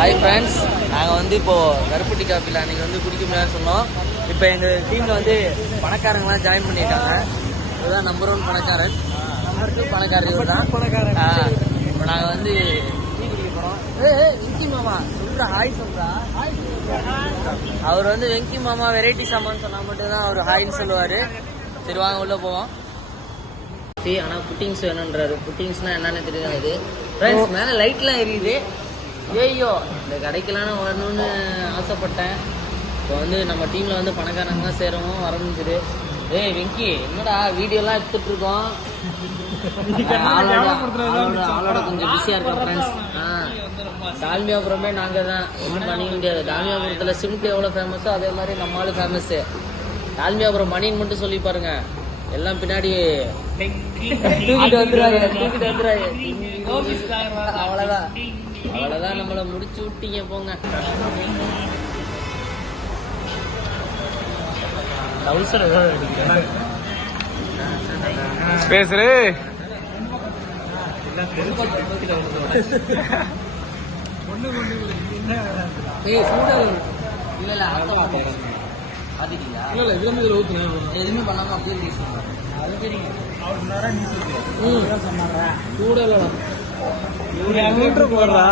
Hi friends, நாங்கள் வந்து இப்போது கருப்பட்டி காஃபியில் அன்றைக்கி வந்து குடிக்க முடியாதுன்னு சொன்னோம். இப்போ எங்கள் டீமில் வந்து பணக்காரங்களாம் ஜாயின் பண்ணியிருக்காங்க. இதுதான் நம்பர் 1 பணக்காரன், நம்பர் 2 பணக்காரர் இவர் தான். இப்போ நாங்கள் வந்து டீ குடிக்க போகிறோம். வெங்கி மாமா சொல்கிறா, ஹாய் சொல்கிறா. அவர் வந்து வெங்கி மாமா வெரைட்டி சாமான்னு சொன்னால் மட்டும்தான் அவர் ஹாய்ன்னு சொல்லுவார். சரி வாங்க உள்ளே போவோம். ஆனால் புட்டிங்ஸ் வேணுன்றாரு. புட்டிங்ஸ்னால் என்னன்னு தெரியாது ஃப்ரெண்ட்ஸ். மேலே லைட்லாம் எரியுது. ஐயோ, இந்த கடைக்கெல்லாம் வரணும்னு ஆசைப்பட்டேன். இப்போ வந்து நம்ம டீமில் வந்து பணக்காரங்க தான் சேரவும் ஆரம்பிச்சிரு. வெங்கி என்னடா வீடியோலாம் எடுத்துட்டு இருக்கோம். ஆளோட கொஞ்சம் பிஸியாக இருக்கோம் ஃப்ரெண்ட்ஸ். டால்மியாபுரமே நாங்கள் தான், ஒன்றும் பண்ணிக்க முடியாது. டால்மியாபுரத்தில் சிமெண்ட் எவ்வளோ ஃபேமஸோ அதே மாதிரி நம்மளால ஃபேமஸ்ஸு. டால்மியாபுரம் மணின்னு மட்டும் சொல்லி பாருங்க, எல்லாம் பின்னாடி தூக்கிட்டு வந்துடுறாங்க. அவ்வளோதான் நம்மளை முடிச்சு விட்டீங்க போங்க. பேசுறே எதுவுமே பண்ணாம அப்படியே போடுறா.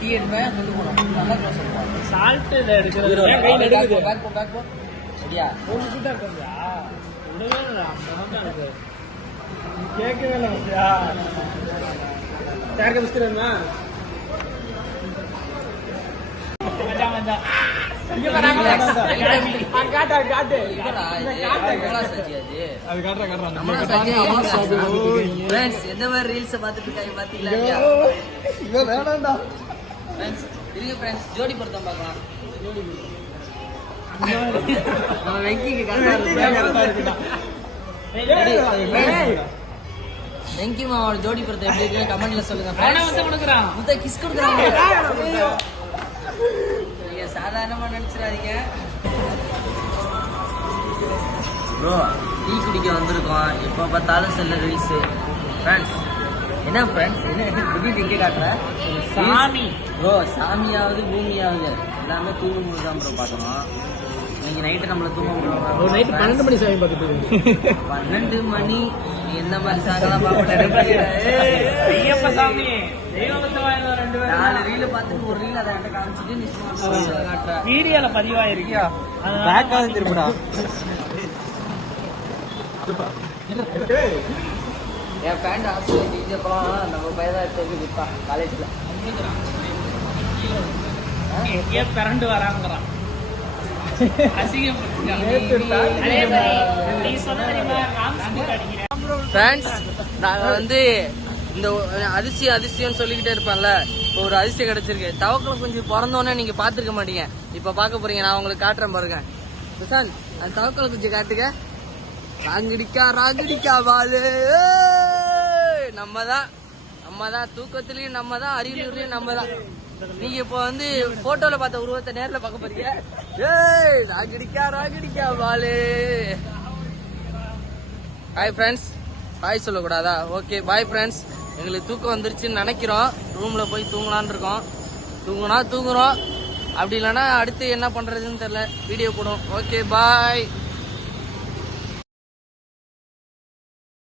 டீ எடுப்பேன் கொண்டு போனோம். நல்லா சால்ட் கேட்கவே எந்த மாதிரி ரீல்ஸ் பார்த்துட்டு இருக்காங்க பாத்தீங்களா? ஜோடி பொருத்தம் பார்க்கலாம். வெங்கி மாவோட ஜோடி பொருத்தம் எப்படி இருக்கு கமெண்ட்ல சொல்லுங்க. கிஸ் கொடுக்குறாங்க. சாதாரணமா நினைச்சிடாதீங்க ப்ரோ. டீ குடிக்க வந்திருக்கோம், எப்போ பார்த்தாலும் செல்ல ரீல்ஸ். ஃப்ரெண்ட்ஸ் என்ன ஃப்ரெண்ட்ஸ், என்ன எங்கே காட்டுற சாமி ப்ரோ? சாமியாவது பூமியாவது எல்லாமே தூங்கும்போது தான் ப்ரோ பார்க்கணும். இன்னைக்கு நைட்டு நம்மளை தூங்க முடியும். நைட்டு 12 மணி சாமி பார்த்துட்டு 12 மணி எந்த மாதிரி சாங்கெல்லாம் பார்ப்பேன். 4 ரீல பார்த்துட்டு ஒரு ரீல் அதை காமிச்சிட்டு வீடியோல பதிவாயிருக்கியா திருப்பிடா. என் பேண்ட் ஆஃபீஸில் டிஜேப்பெல்லாம் நம்ம பையன் தான் எடுத்து விற்பா காலேஜில். பிறண்டு வராங்கிறான். ஃப்ரெண்ட்ஸ், நாங்கள் வந்து இந்த அதிசயம்னு சொல்லிக்கிட்டே இருப்பேன்ல, இப்போ ஒரு அதிசயம் கிடைச்சிருக்கு. தவக்கலை கொஞ்சம் பிறந்தோன்னே நீங்க பாத்துருக்க மாட்டீங்க, இப்ப பாக்க போறீங்க. நான் உங்களுக்கு காட்டுறேன் பாருங்க. பிரசாந்த், அந்த தவக்கலை கொஞ்சம் காட்டுங்க. ராங்கடிக்கா வாழு. நம்ம தான் தூக்கத்திலயும் நம்ம தான், அறிவியலையும் நம்ம தான். நீங்க இப்போ வந்து போட்டோல பார்த்த உருவத்தை நேரில் பார்க்க போறீங்க. ராங்கடிக்கா வாழு. Hi friends. ஹாய் சொல்லக்கூடாதா? Okay bye friends. எங்களுக்கு தூக்கம் வந்துருச்சுன்னு நினைக்கிறோம். ரூமில் போய் தூங்கலான்னு இருக்கோம். தூங்குறோம். அப்படி இல்லைன்னா அடுத்து என்ன பண்ணுறதுன்னு தெரியல. வீடியோ போடும். Okay bye.